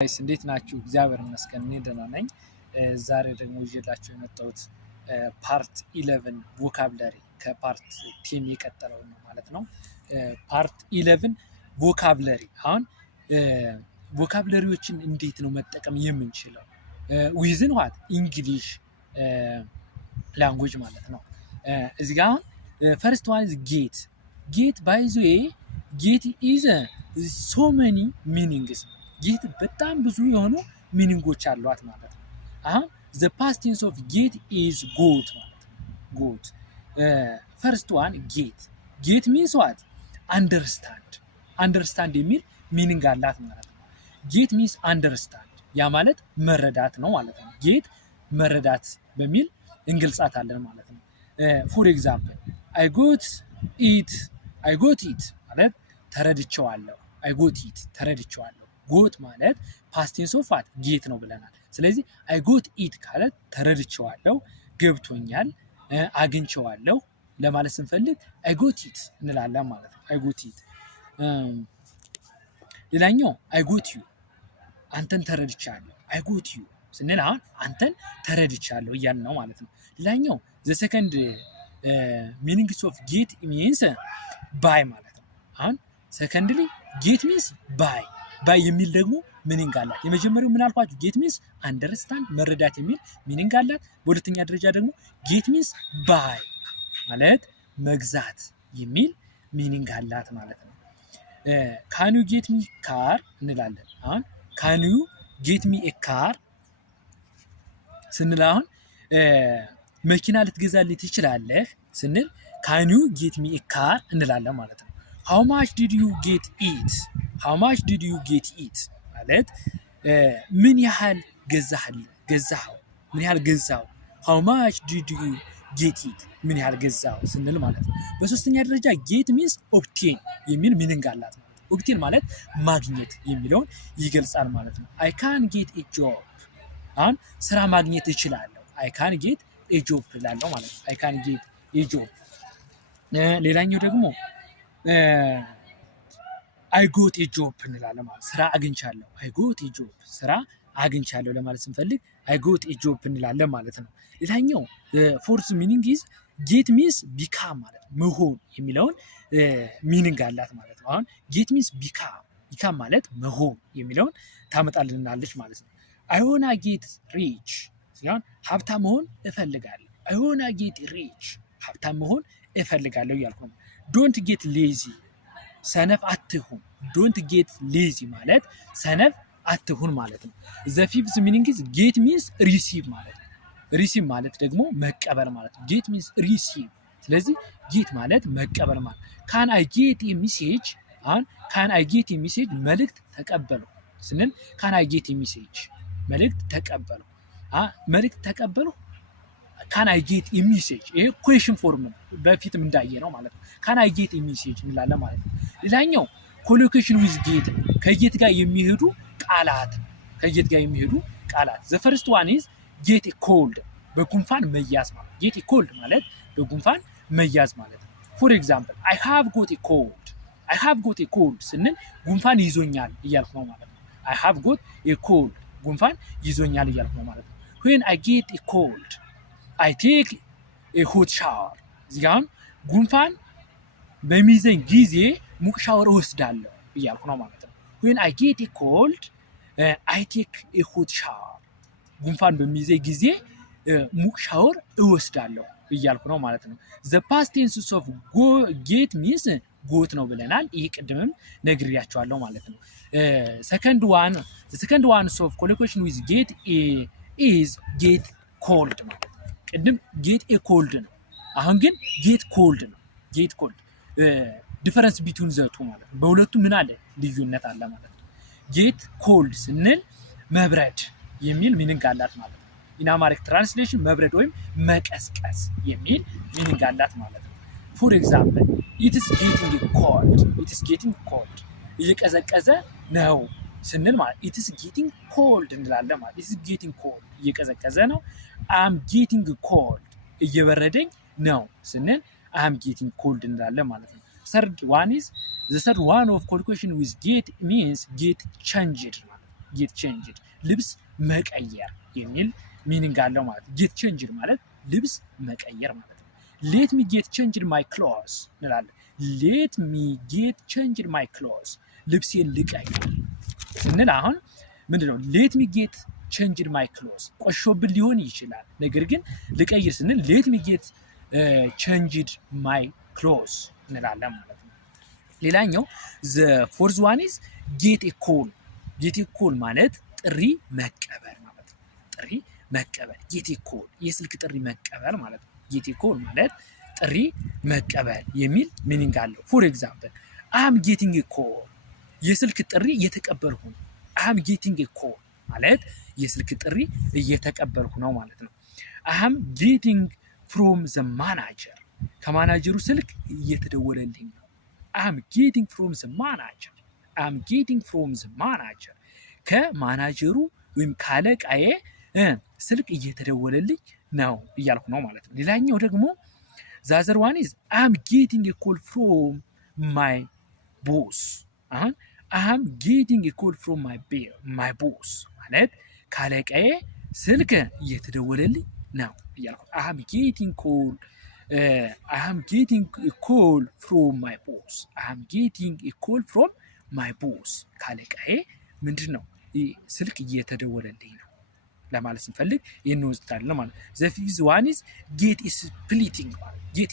ጋይስ እንዴት ናችሁ? እግዚአብሔር ይመስገን እኔ ደህና ነኝ። ዛሬ ደግሞ ይዤላችሁ የመጣሁት ፓርት 11 ቮካብለሪ ከፓርት 10 የቀጠለው ነው ማለት ነው። ፓርት 11 ቮካብለሪ። አሁን ቮካብለሪዎችን እንዴት ነው መጠቀም የምንችለው? ዊዝን ዋት ኢንግሊሽ ላንጉጅ ማለት ነው። እዚህ ጋር አሁን ፈርስት ዋን ኢዝ ጌት። ጌት ባይ ዘ ዌይ ጌት ኢዝ ሶ መኒ ሚኒንግስ። ጌት በጣም ብዙ የሆኑ ሚኒንጎች አሏት ማለት ነው። አሁን ዘ ፓስት ቴንስ ኦፍ ጌት ኢዝ ጎት ማለት ነው። ጎት ፈርስት ዋን ጌት። ጌት ሚንስ ዋት አንደርስታንድ። አንደርስታንድ የሚል ሚኒንግ አላት ማለት ነው። ጌት ሚንስ አንደርስታንድ፣ ያ ማለት መረዳት ነው ማለት ነው። ጌት መረዳት በሚል እንገልጻታለን ማለት ነው። ፎር ኤግዛምፕል አይ ጎት ኢት ማለት ተረድቼዋለሁ። አይ ጎት ኢት ተረድቼዋለሁ። ጎት ማለት ፓስት ቴንስ ኦፍ ዋት ጌት ነው ብለናል። ስለዚህ አይ ጎት ኢት ካለ ተረድቼዋለሁ፣ ገብቶኛል፣ አግኝቼዋለሁ ለማለት ስንፈልግ አይ ጎት ኢት እንላለን ማለት ነው። አይ ጎት ኢት። ሌላኛው አይ ጎት ዩ፣ አንተን ተረድቻለሁ። አይ ጎት ዩ ስንል አሁን አንተን ተረድቻለሁ እያልን ነው ማለት ነው። ሌላኛው ዘ ሰከንድ ሚኒንግስ ኦፍ ጌት ሚንስ ባይ ማለት ነው። አሁን ሰከንድሊ ጌት ሚንስ ባይ። ባይ የሚል ደግሞ ሚኒንግ አላት። የመጀመሪያው ምን አልኳችሁ? ጌት ሚንስ አንደርስታንድ መረዳት የሚል ሚኒንግ አላት። በሁለተኛ ደረጃ ደግሞ ጌት ሚንስ ባይ ማለት መግዛት የሚል ሚኒንግ አላት ማለት ነው። ካን ዩ ጌት ሚ ካር እንላለን። አሁን ካን ዩ ጌት ሚ ኤ ካር ስንል አሁን መኪና ልትገዛልኝ ትችላለህ ስንል ካን ዩ ጌት ሚ ኤ ካር እንላለን ማለት ነው። ሃው ማች ዲድ ዩ ጌት ኢት? ሃው ማች ዲድ ዩ ጌት ኢት ማለት ምን ያህል ገዛኸው? ምን ያህል ገዛው? ሃው ማች ዲድ ዩ ጌት ኢት ምን ያህል ገዛው ስንል ማለት ነው። በሶስተኛ ደረጃ ጌት ሚንስ ኦብቴን የሚል ሚኒንግ አላት ማለት ነው። ኦብቴን ማለት ማግኘት የሚለውን ይገልጻል ማለት ነው። አይ ካን ጌት ኤ ጆብ፣ አሁን ስራ ማግኘት እችላለሁ። አይ ካን ጌት ኤ ጆብ እላለሁ ማለት ነው። አይ ካን ጌት ኤ ጆብ። ሌላኛው ደግሞ አይ ጎት ኤ ጆብ እንላለን ማለት ስራ አግኝቻለሁ። አይ ጎት ኤ ጆብ ስራ አግኝቻለሁ ለማለት ስንፈልግ አይ ጎት ኤ ጆብ እንላለን ማለት ነው። ሌላኛው ፎርዝ ሚኒንግ ኢዝ ጌት ሚንስ ቢካም ማለት ነው። መሆን የሚለውን ሚኒንግ አላት ማለት ነው። አሁን ጌት ሚንስ ቢካም ማለት መሆን የሚለውን ታመጣልናለች ማለት ነው። አይ ዋና ጌት ሪች ሲሆን ሀብታም መሆን እፈልጋለሁ። አይ ዋና ጌት ሪች ሀብታም መሆን እፈልጋለሁ እያልኩ ነው። ዶንት ጌት ሌዚ ሰነፍ አትሁን። ዶንት ጌት ሌዚ ማለት ሰነፍ አትሁን ማለት ነው። ዘ ፊፍዝ ሚኒንግ ኢዝ ጌት ሚንስ ሪሲቭ ማለት ነው። ሪሲቭ ማለት ደግሞ መቀበል ማለት ነው። ጌት ሚንስ ሪሲቭ። ስለዚህ ጌት ማለት መቀበል ማለት። ካን አይ ጌት ኤ ሜሴጅ? አሁን ካን አይ ጌት ኤ ሜሴጅ መልእክት ተቀበሉ ስንል ካን አይ ጌት ኤ ሜሴጅ መልእክት ተቀበሉ። መልእክት ተቀበሉ ካን አይ ጌት ኤ ሜሴጅ። ይሄ ኩዌሽን ፎርም ነው፣ በፊትም እንዳየ ነው ማለት ነው። ካን አይ ጌት ኤ ሜሴጅ እንላለን ማለት ነው። ሌላኛው ኮሎኬሽን ዊዝ ጌት፣ ከጌት ጋር የሚሄዱ ቃላት። ከጌት ጋር የሚሄዱ ቃላት ዘ ፈርስት ዋን ኢዝ ጌት ኤ ኮልድ፣ በጉንፋን መያዝ ማለት። ጌት ኤ ኮልድ ማለት በጉንፋን መያዝ ማለት ነው። ፎር ኤግዛምፕል አይ ሃቭ ጎት ኤ ኮልድ። አይ ሃቭ ጎት ኤ ኮልድ ስንል ጉንፋን ይዞኛል እያልኩ ነው ማለት ነው። አይ ሃቭ ጎት ኤ ኮልድ ጉንፋን ይዞኛል እያልኩ ነው ማለት ነው። ዌን አይ ጌት ኤ ኮልድ አይ ቴክ ኤ ሆት ሻወር። እዚህ ጋር ጉንፋን በሚይዘኝ ጊዜ ሙቅ ሻወር እወስዳለሁ እያልኩ ነው ማለት ነው። ዌን አይ ጌት ኤ ኮልድ አይ ቴክ ኤ ሆት ሻወር፣ ጉንፋን በሚይዘኝ ጊዜ ሙቅ ሻወር እወስዳለሁ እያልኩ ነው ማለት ነው። ዘ ፓስት ቴንስ ኦፍ ጌት ሚንስ ጎት ነው ብለናል። ይህ ቅድምም ነግሬያቸዋለሁ ማለት ነው። ሰከንድ ዋን ኦፍ ኮሎኬሽን ዊዝ ጌት ኢዝ ጌት ኮልድ ማለት ነው። ቅድም ጌት ኤ ኮልድ ነው፣ አሁን ግን ጌት ኮልድ ነው። ጌት ኮልድ ዲፈረንስ ቢትዊን ዘቱ ማለት ነው። በሁለቱ ምን አለ? ልዩነት አለ ማለት ነው። ጌት ኮልድ ስንል መብረድ የሚል ሚኒንግ አላት ማለት ነው። ኢን አማሪክ ትራንስሌሽን መብረድ ወይም መቀስቀስ የሚል ሚኒንግ አላት ማለት ነው። ፎር ኤግዛምፕል ኢትስ ጌቲንግ ኮልድ፣ ኢትስ ጌቲንግ ኮልድ እየቀዘቀዘ ነው ስንል ማለት ኢትስ ጌቲንግ ኮልድ እንላለን ማለት። ኢትስ ጌቲንግ ኮልድ እየቀዘቀዘ ነው። አም ጌቲንግ ኮልድ እየበረደኝ ነው ስንል አም ጌቲንግ ኮልድ እንላለን ማለት ነው። third one is the third one of collocation with get means get changed ጌት ቼንጅድ ልብስ መቀየር የሚል ሚኒንግ አለው ማለት ነው። ጌት ቼንጅድ ማለት ልብስ መቀየር ማለት ነው። ሌት ሚ ጌት ቼንጅድ ማይ ክሎዝ እንላለን። ሌት ሚ ጌት ቼንጅድ ማይ ክሎዝ ልብሴን ልቀይር ስንል አሁን ምንድነው ሌት ሚ ጌት ቼንጅድ ማይ ክሎዝ ቆሾብን ሊሆን ይችላል። ነገር ግን ልቀይር ስንል ሌት ሚ ጌት ቼንጅድ ማይ ክሎዝ እንላለን ማለት ነው። ሌላኛው ዘ ፎርዝ ዋን ኢዝ ጌት ኤ ኮል። ጌት ኤ ኮል ማለት ጥሪ መቀበል ማለት ነው። ጥሪ መቀበል ጌት ኤ ኮል የስልክ ጥሪ መቀበል ማለት ነው። ጌት ኤ ኮል ማለት ጥሪ መቀበል የሚል ሚኒንግ አለው። ፎር ኤግዛምፕል አም ጌቲንግ ኤ ኮል የስልክ ጥሪ እየተቀበልኩ ነው። አም ጌቲንግ ኤ ኮል ማለት የስልክ ጥሪ እየተቀበልኩ ነው ማለት ነው። አም ጌቲንግ ፍሮም ዘ ማናጀር ከማናጀሩ ስልክ እየተደወለልኝ ነው። አም ጌቲንግ ፍሮም ዘ ማናጀር አም ጌቲንግ ፍሮም ዘ ማናጀር ከማናጀሩ ወይም ካለቃዬ ስልክ እየተደወለልኝ ነው እያልኩ ነው ማለት ነው። ሌላኛው ደግሞ ዛዘር ዋን ኢዝ አም ጌቲንግ ኤ ኮል ፍሮም ማይ ቦስ። አሁን አም ጌቲንግ ኤ ኮል ፍሮም ማይ ቦስ ማለት ካለቃዬ ስልክ እየተደወለልኝ ነው እያልኩ አም ጌቲንግ ኮል ፍሮም ማይ ቦስ አም ጌቲንግ ኤ ኮል ፍሮም ማይ ቦስ ካለቃዬ ምንድን ነው ስልክ እየተደወለልኝ ነው ለማለት ስንፈልግ ይህን እንወስዳለን ማለት ነው። ዘ ፊፍዝ ዋን ኢዝ ጌት ስፕሊቲንግ ማለት ጌት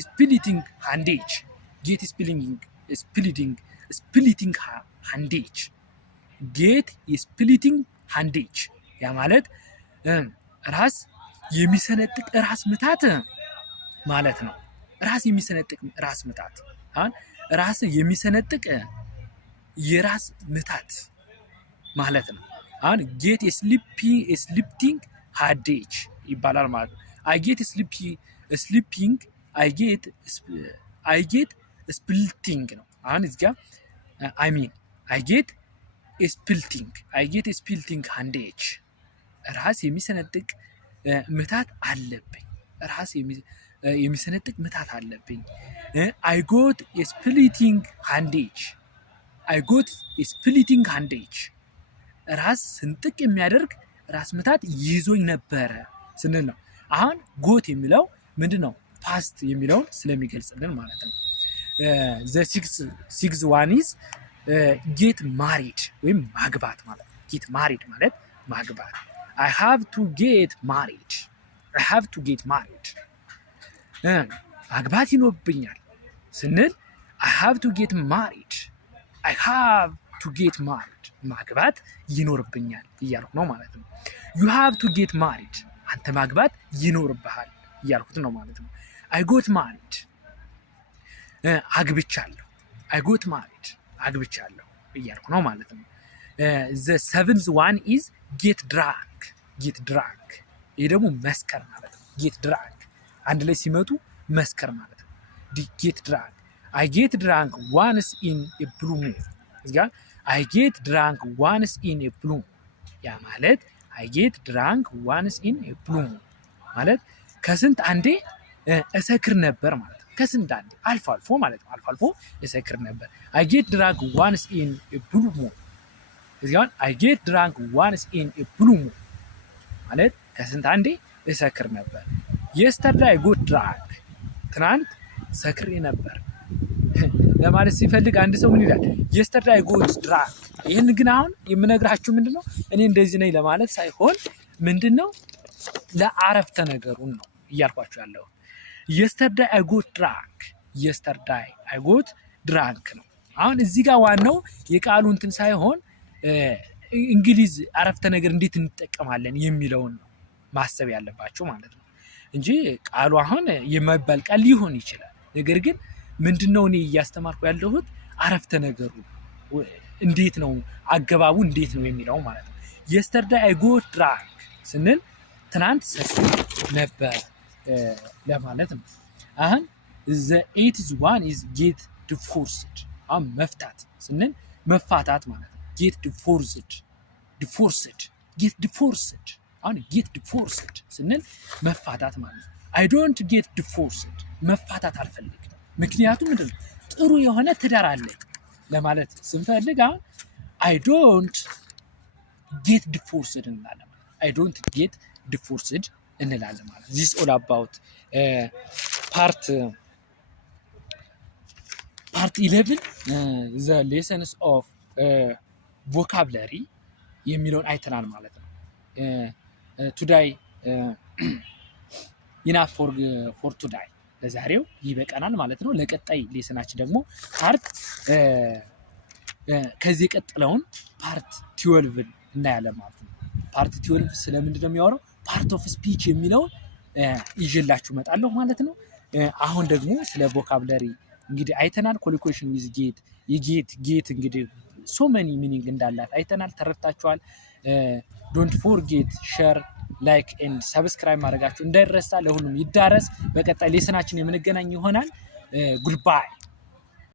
ስፕሊቲንግ ሃንዴጅ ጌት ስፕሊቲንግ ሃንዴጅ ጌት ስፕሊቲንግ ሃንዴጅ ያ ማለት ራስ የሚሰነጥቅ ራስ ምታት ማለት ነው። ራስ የሚሰነጥቅ ራስ ምታት አሁን ራስ የሚሰነጥቅ የራስ ምታት ማለት ነው። አሁን ጌት ስሊፒንግ ሃንዴጅ ይባላል ማለት ነው። አይ ጌት ስሊፒንግ አይ ጌት ስፕሊቲንግ ነው። አሁን እዚህ ጋር አይ ጌት ስፕሊቲንግ ሃንዴጅ ራስ የሚሰነጥቅ ምታት አለብኝ። ራስ የሚሰነጥቅ ምታት አለብኝ። አይ ጎት ስፕሊቲንግ ሃንዴጅ ራስ ስንጥቅ የሚያደርግ ራስ ምታት ይዞኝ ነበረ ስንል ነው። አሁን ጎት የሚለው ምንድን ነው? ፓስት የሚለውን ስለሚገልጽልን ማለት ነው። ዘ ሲክስ ዋን ኢዝ ጌት ማሪድ ወይም ማግባት ማለት ነው። ጌት ማሪድ ማለት ማግባት። I have to get married ማግባት ይኖርብኛል ስንል I have to get married ማግባት ይኖርብኛል እያልኩ ነው ማለት ነው። You have to get married አንተ ማግባት ይኖርብሃል እያልኩት ነው ማለት ነው። I got married አግብቻለሁ እያልኩ ነው ማለት ነው። The seventh one is get drunk ይህ ደግሞ መስከር ማለት ነው። get drunk አንድ ላይ ሲመጡ መስከር ማለት ነው። get drunk I get drunk once in a blue moon እዚጋ I get drunk once in a blue moon ያ ማለት I get drunk once in a blue moon ማለት ከስንት አንዴ እሰክር ነበር ማለት ነው። ከስንት አንዴ አልፎ አልፎ ማለት ነው። አልፎ አልፎ እሰክር ነበር። I get drunk once in a blue moon እዚጋውን I get drunk once in a blue moon ማለት ከስንት አንዴ እሰክር ነበር። yesterday I got drunk ትናንት ሰክሬ ነበር ለማለት ሲፈልግ አንድ ሰው ምን ይላል? yesterday I got drunk። ይህን ግን አሁን የምነግራችሁ ምንድነው እኔ እንደዚህ ነኝ ለማለት ሳይሆን ምንድነው ለአረፍተ ነገሩን ነው እያልኳችሁ ያለው። yesterday I got drunk ነው። አሁን እዚህ ጋር ዋናው የቃሉ እንትን ሳይሆን እንግሊዝ አረፍተ ነገር እንዴት እንጠቀማለን የሚለውን ነው ማሰብ ያለባችሁ ማለት ነው እንጂ ቃሉ አሁን የማይባል ቃል ሊሆን ይችላል። ነገር ግን ምንድነው እኔ እያስተማርኩ ያለሁት አረፍተ ነገሩ እንዴት ነው አገባቡ እንዴት ነው የሚለው ማለት ነው። yesterday I got drunk ስንል ትናንት ሰክሬ ነበር ለማለት ነው። አሁን the eighth one is get divorced አሁን መፍታት ስንል መፋታት ማለት ነው። get divorced አሁን get divorced ስንል መፋታት ማለት ነው። I don't get divorced መፋታት አልፈልግም። ምክንያቱም ምንድነው ጥሩ የሆነ ትዳር አለኝ ለማለት ስንፈልግ አሁን አይ ዶንት ጌት ዲፎርስድ እንላለን። አይ ዶንት ጌት ዲፎርስድ እንላለን ማለት ዚስ ኦል አባውት ፓርት 11 ዘ ሌሰንስ ኦፍ ቮካብለሪ የሚለውን አይተናል ማለት ነው። ቱዳይ ኢናፍ ፎር ቱዳይ ለዛሬው ይበቃናል ማለት ነው። ለቀጣይ ሌሰናችን ደግሞ ከዚህ የቀጥለውን ፓርት 12 እናያለን ማለት ነው። ፓርት 12 ስለምንድን ነው የሚያወራው? ፓርት ኦፍ ስፒች የሚለውን ይዤላችሁ እመጣለሁ ማለት ነው። አሁን ደግሞ ስለ ቮካብለሪ እንግዲህ አይተናል። ኮሎኬሽን ዊዝ ጌት የጌት እንግዲህ ሶ መኒ ሚኒንግ እንዳላት አይተናል፣ ተረድታችኋል። ዶንት ፎርጌት ሼር ላይክ ኤንድ ሰብስክራይብ ማድረጋችሁ እንዳይረሳ፣ ለሁሉም ይዳረስ። በቀጣይ ሌሰናችን የምንገናኝ ይሆናል። ጉድባይ